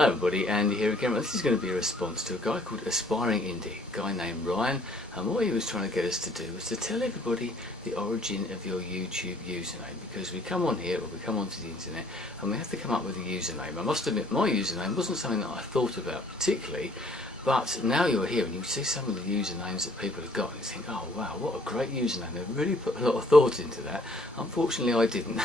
Hello everybody, Andy here again. This is going to be a response to a guy called AspiringIndie, a guy named Ryan, and what he was trying to get us to do was to tell everybody the origin of your YouTube username, because we come on here, or we come onto the internet, and we have to come up with a username. I must admit, my username wasn't something that I thought about particularly, but now you're here and you see some of the usernames that people have got and you think, oh wow, what a great username. They've really put a lot of thought into that. Unfortunately I didn't.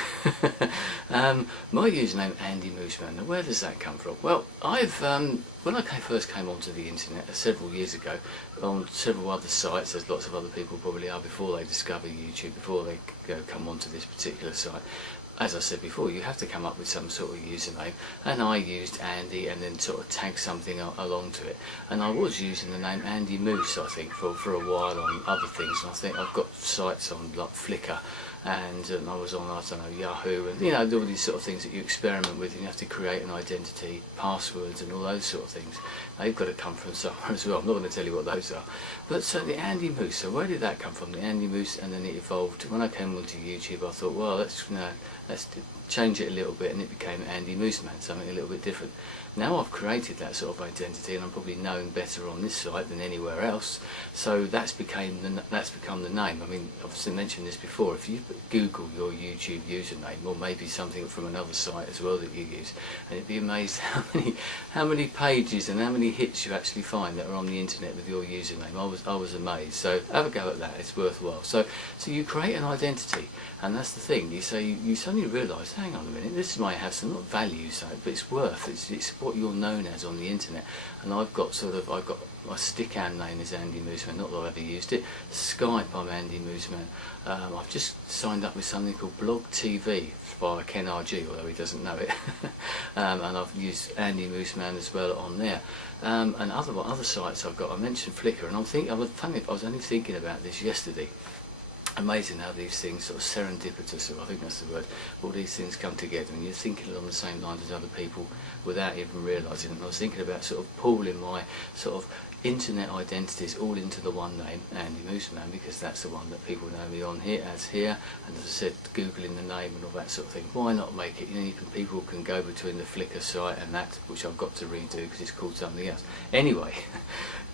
My username, andymooseman. Now where does that come from? Well, when I first came onto the internet several years ago, on several other sites, as lots of other people probably are before they discover YouTube, before they come onto this particular site, as I said before, you have to come up with some sort of username, and I used Andy and then sort of tag something along to it. And I was using the name Andy Moose, I think, for a while on other things. And I think I've got sites on like Flickr, and I was on, I don't know, Yahoo, and you know, all these sort of things that you experiment with, and you have to create an identity, passwords and all those sort of things. They've got to come from somewhere as well. I'm not going to tell you what those are. But so the Andy Moose, so where did that come from? The Andy Moose, and then it evolved. When I came onto YouTube I thought, well, let's change it a little bit, and it became andymooseman, something a little bit different. Now I've created that sort of identity, and I'm probably known better on this site than anywhere else, so that's become the name. I mean, I've obviously mentioned this before. If you Google your YouTube username, or maybe something from another site as well that you use, and you'd be amazed how many pages and how many hits you actually find that are on the internet with your username. I was amazed. So have a go at that. It's worthwhile. So you create an identity, and that's the thing. You say you suddenly realise, hang on a minute, this might have some, not value, but it's worth. It's what you're known as on the internet. And I've got my stick-hand name is Andy Mooseman, not that I've ever used it. Skype, I'm Andy Mooseman. I've just signed up with something called Blog TV by Ken RG, although he doesn't know it. And I've used Andy Mooseman as well on there. And other sites I've got, I mentioned Flickr, and I was only thinking about this yesterday. Amazing how these things sort of serendipitous, I think that's the word, all these things come together and you're thinking along the same lines as other people without even realising it. And I was thinking about sort of pooling my sort of internet identities all into the one name, Andy Mooseman, because that's the one that people know me on here, and as I said, Googling the name and all that sort of thing. Why not make it, you know, people can go between the Flickr site and that, which I've got to redo because it's called something else. Anyway,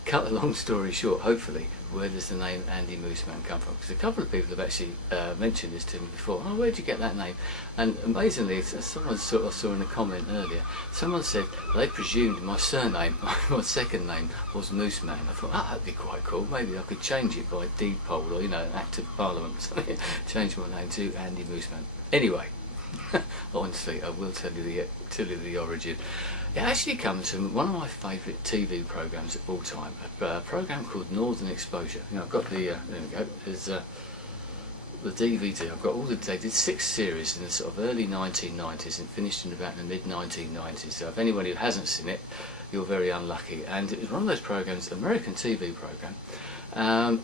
cut a long story short, hopefully, where does the name Andy Mooseman come from? Because a couple of people have actually mentioned this to me before. Oh, where did you get that name? And amazingly, someone sort of saw in a comment earlier, someone said they presumed my surname, my second name, was Mooseman. I thought, oh, that'd be quite cool. Maybe I could change it by deed poll, or, you know, an act of parliament or something. Change my name to Andy Mooseman. Anyway, honestly, I will tell you the origin. It actually comes from one of my favourite TV programmes of all time, a programme called Northern Exposure. You know, I've got the, there we go, there's the DVD. I've got all they did 6 series in the sort of early 1990s and finished in about the mid 1990s. So if anyone who hasn't seen it, you're very unlucky. And it was one of those programmes, American TV programme,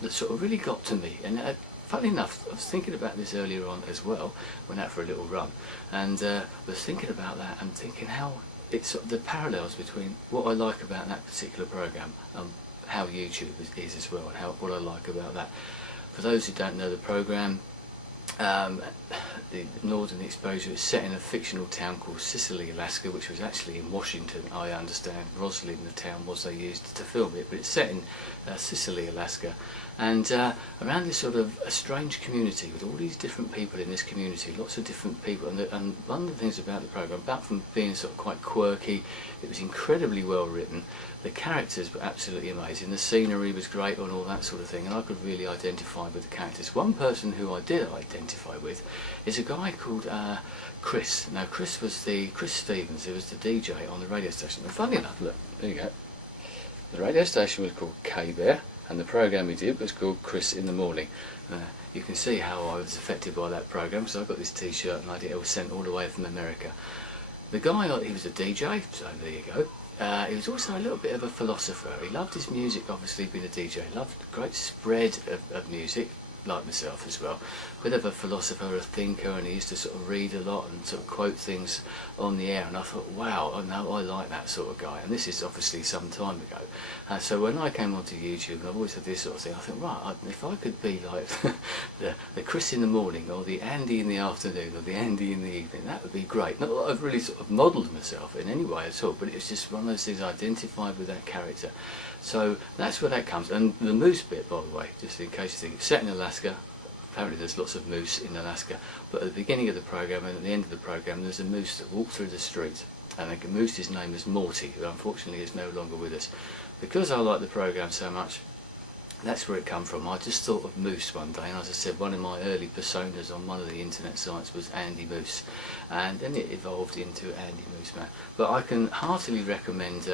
that sort of really got to me. And funny enough, I was thinking about this earlier on as well, went out for a little run, and was thinking about that and thinking how it's sort of the parallels between what I like about that particular programme and how YouTube is as well, and what I like about that. For those who don't know the programme, the Northern Exposure is set in a fictional town called Sicily, Alaska, which was actually in Washington, I understand. Roslyn, the town, was they used to film it, but it's set in Sicily, Alaska, and around this sort of a strange community with all these different people in this community, lots of different people, and one of the things about the programme, apart from being sort of quite quirky, it was incredibly well written. The characters were absolutely amazing, the scenery was great and all that sort of thing, and I could really identify with the characters. One person who I did identify with is a guy called Chris. Now Chris Stevens, who was the DJ on the radio station, and funny enough, look, there you go, the radio station was called K-Bear, and the programme he did was called Chris in the Morning. You can see how I was affected by that programme, because I got this t-shirt and it was sent all the way from America. The guy, he was a DJ, so there you go. He was also a little bit of a philosopher. He loved his music, obviously being a DJ. He loved a great spread of music, like myself as well. bit of a philosopher, a thinker, and he used to sort of read a lot and sort of quote things on the air, and I thought, wow, I know I like that sort of guy. And this is obviously some time ago. So when I came onto YouTube, I've always had this sort of thing, I think, right, if I could be like the Chris in the morning, or the Andy in the afternoon, or the Andy in the evening, that would be great. Not that I've really sort of modelled myself in any way at all, but it's just one of those things I identified with that character. So that's where that comes. And the moose bit, by the way, just in case you think, it's set in Alaska. Apparently there's lots of moose in Alaska, but at the beginning of the programme and at the end of the programme there's a moose that walked through the street, and the moose's name is Morty, who unfortunately is no longer with us. Because I like the programme so much, that's where it come from. I just thought of moose one day, and as I said, one of my early personas on one of the internet sites was Andy Moose, and then it evolved into Andy Mooseman. But I can heartily recommend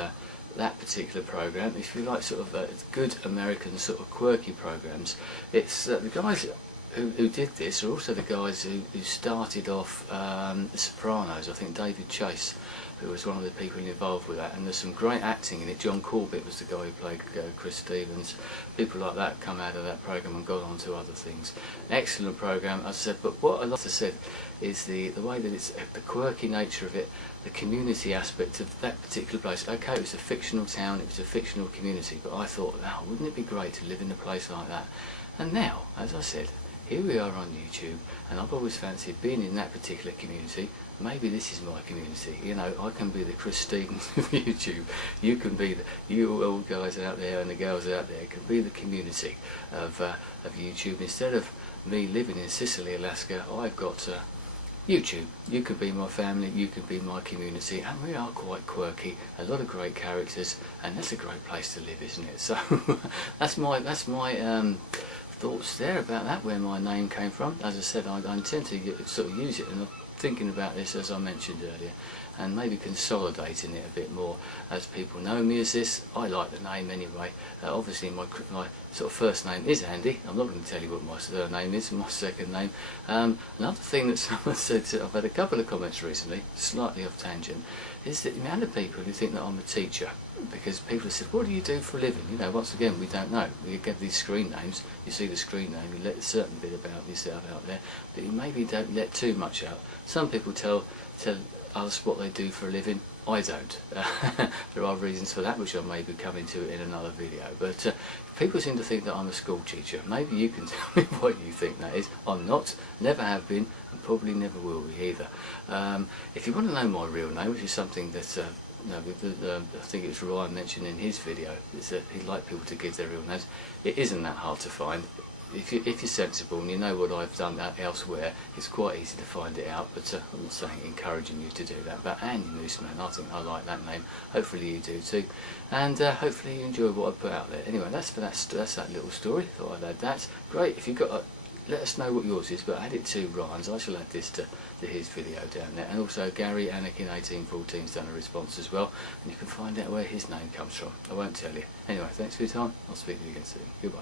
that particular program if you like sort of good American sort of quirky programs. It's the guys who did this are also the guys who started off The Sopranos. I think David Chase, who was one of the people involved with that, and there's some great acting in it. John Corbett was the guy who played Chris Stevens. People like that come out of that programme and gone on to other things. Excellent programme, as I said, but what I like to say is the way that it's the quirky nature of it, the community aspect of that particular place. Okay, it was a fictional town, it was a fictional community, but I thought, wow, wouldn't it be great to live in a place like that? And now, as I said, here we are on YouTube, and I've always fancied being in that particular community. Maybe this is my community. You know, I can be the Chris Stevens of YouTube. You can be you old guys out there and the girls out there can be the community of YouTube. Instead of me living in Sicily, Alaska, I've got YouTube. You could be my family, you could be my community, and we are quite quirky, a lot of great characters, and that's a great place to live, isn't it? So that's my thoughts there about that, where my name came from. As I said, I intend to sort of use it, and I'm thinking about this, as I mentioned earlier, and maybe consolidating it a bit more as people know me as this. I like the name anyway. Obviously my sort of first name is Andy. I'm not going to tell you what my surname is, my second name. Another thing that someone said, I've had a couple of comments recently, slightly off tangent, is that the amount of people who think that I'm a teacher, because people have said, what do you do for a living? You know, once again, we don't know. We get these screen names, you see the screen name, you let a certain bit about yourself out there, but you maybe don't let too much out. Some people tell us what they do for a living. I don't. There are reasons for that, which I may be coming to in another video. But people seem to think that I'm a school teacher. Maybe you can tell me what you think that is. I'm not, never have been, and probably never will be either. If you want to know my real name, which is something that I think it was Ryan mentioned in his video, is that he'd like people to give their real names. It isn't that hard to find. If you're sensible and you know what I've done elsewhere, it's quite easy to find it out, but I'm not saying encouraging you to do that. But Andy Mooseman, I think I like that name. Hopefully you do too, and hopefully you enjoy what I put out there. Anyway, that's that little story. Thought I'd add that. Great. If you've got let us know what yours is, but add it to Ryan's. I shall add this to his video down there, and also Gary Anakin 1814's done a response as well, and you can find out where his name comes from. I won't tell you. Anyway, thanks for your time. I'll speak to you again soon. Goodbye.